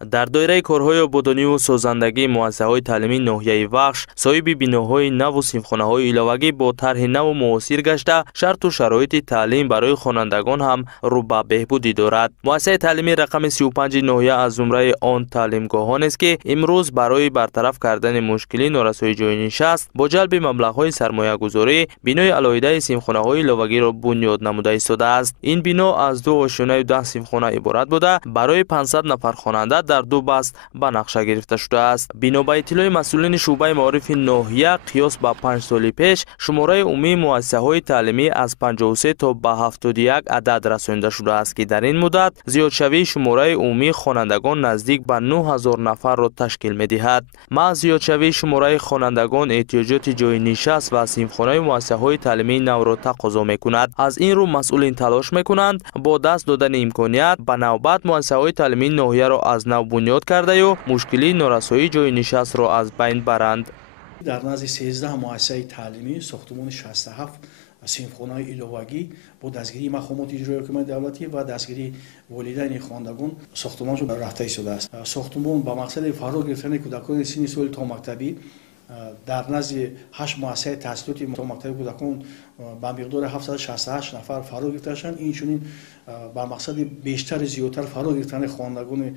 در دایره کارهای آبادانی و سازندگی مؤسسه‌های تعلیمی ناحیه وخش، صاحب بیناهای نو و سیمخانه‌های ایلاوگی با طرح نو و معاصر گشته، شرط و شرایط تعلیم برای خوانندگان هم رو به بهبودی دارد. مؤسسه تعلیمی رقم 35 ناحیه از زمره آن تعلیمگاهان است که امروز برای برطرف کردن مشکلی نارسایی جای نشست با جلب مبلغ‌های سرمایه‌گذاری بینای علاوه سیمخانه‌های ایلاوگی را بنیاد نموده ایستاده است. این بنا از 2 آشیانه و 10 سیمخانه عبارت بوده، برای 500 نفر خواننده در 2 بست به نقشه گرفته شده است. بنا به اطلاع مسئولین شعبه معارف ناحیه، قیاس به 5 سال پیش شماره عمومی مؤسسه‌های تعلیمی از 53 تا به 71 عدد رسانده شده است که در این مدت زیادشوی شماره عمومی خوانندگان نزدیک به 9000 نفر را تشکیل می‌دهد. محض زیادشوی شماره خوانندگان احتیاجات جای نشست و سیمخانه مؤسسه‌های تعلیمی نو را تقاضا می‌کند. از این رو مسئولین تلاش می‌کنند با دست دادن امکانیت به نوبت مؤسسه‌های تعلیمی ناحیه را از نو بنیاد کرده و مشکلی نارسایی جای نشست را از بین برند. در نزد 13 مؤسسه تعلیمی ساختمان 67 سیمخانه ایلاوگی با دستگیری مقامات اجرایی حکومت دولتی و دستگیری والدین خواندگان ساختمانشون رفته شده است. ساختمان با مقصد فرا گرفتن کودکان سن سال تا مکتبی در نزد 8 مؤسسه تحصیلاتی تا مکتب کودکان با مقدار 768 نفر فرا گرفته شدند. این چنین با مقصد بیشتر زیادتر فرا گرفتن خواندگان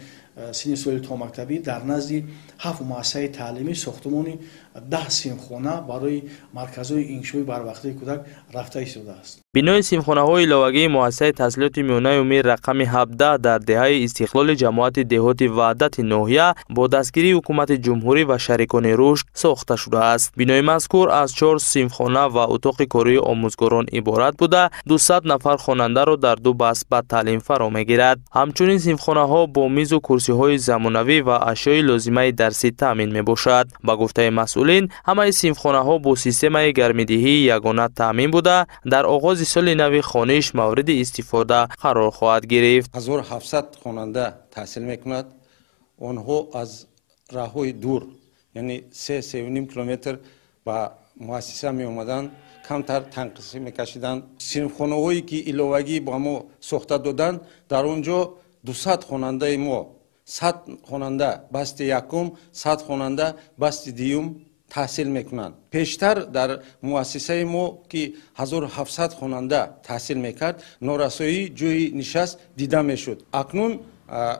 سن سال تا مکتبی در نزد 7 مؤسسه تعلیمی ساختمان 10 سیمخانه برای مرکزهای انشای بروقته کودک رفته ایستاده است. بنای سیمخانه‌های ایلاوگی مؤسسه تحصیلات میانه عمومی رقم 17 در دهه استقلال جماعت دهات وحدت ناحیه با دستگیری حکومت جمهوری و شریکان رشد ساخته شده است. بنای مذکور از 4 سیمخانه و اتاق کاری آموزگاران عبارت بوده، 200 نفر خواننده را در 2 بست به تعلیم فرا میگیرد. همچنین سیمخانه‌ها با میز و کرسی‌های زمانوی و اشیاء لازمه درسی تامین میباشد. با گفته مسئولین همه سیمخانه‌ها با سیستم گرمیدهی یگانه تامین بوده، در آغاز سال نو خوانش مورد استفاده قرار خواهد گرفت. 1700 خواننده تحصیل میکند. آنها از راه‌های دور یعنی 3.5 کیلومتر با مؤسسه می اومدن، کمتر تنقیصی میکشیدن. سیمخانه‌هایی که ایلاوگی با ما ساخته دادن در اونجا 200 خواننده ما 100 خواننده بست یکم، 100 خواننده بست دیوم تحصیل میکنند. پیشتر در مؤسسه ما که 1700 خواننده تحصیل میکرد نارسایی جوی نشست دیده میشد. اکنون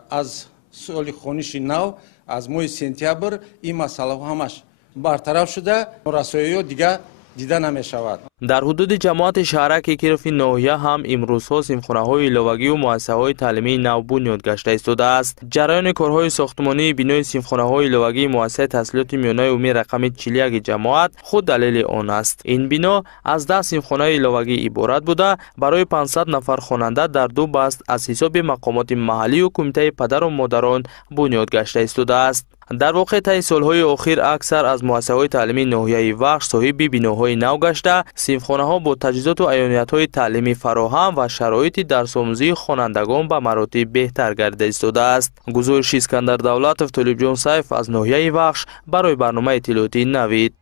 از سال خوانش نو از ماه سپتامبر این مسئله همش برطرف شده، نارسایی دیگه دیده نمی شود. در حدود جماعت شهرک کیرفی ناحیه هم امروزها سیمخانه‌های ایلاوگی و مؤسسه‌های تعلیمی نو بنیاد گشته ایستاده است. جریان کارهای ساختمانی بنای سیمخانه‌های ایلاوگی مؤسسه تحصیلات میانه عمومی رقم 41 جماعت خود دلیل آن است. این بنا از 10 سیمخانه ایلاوگی عبارت بوده، برای 500 نفر خواننده در 2 بست از حساب مقامات محلی و کمیته پدر و مادران بنیاد گشته ایستاده است. در واقع طی سالهای اخیر اکثر از مؤسسه‌های تعلیمی ناحیه وخش صاحب بناهای نو گشته، سیمخانه‌ها با تجهیزات و عیانیت‌های تعلیمی فراهم و شرایط درس‌آموزی خوانندگان به مراتب بهتر گردیده ایستاده است. گزارش اسکندر دولتов، طالب جان سیف از ناحیه وخش برای برنامه اطلاعاتی نوید.